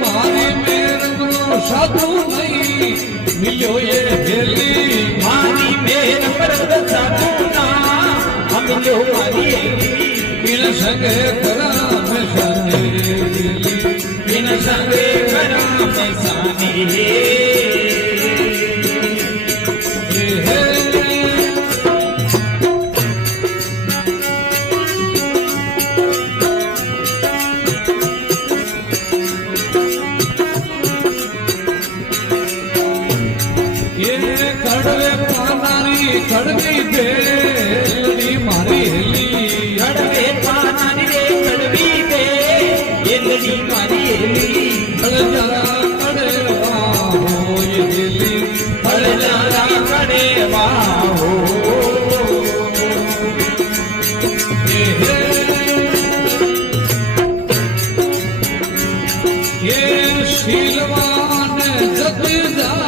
મારી મેરનો સાધુ નહીં મિલ્યો એ હેલી મારી મેર પરદ સાધુ ના મિલ્યો મારી બિન સંગે કરા મેં સાની બિન સંગે કરા મેં સાની કડવી બેલડી મારી હેલી કડવે પાનાની રે કડવી બેલડી મારી હેલી હળજારા કડવા હોય હેલી હળજારા કડવા હો એ શીલવાન જતી જા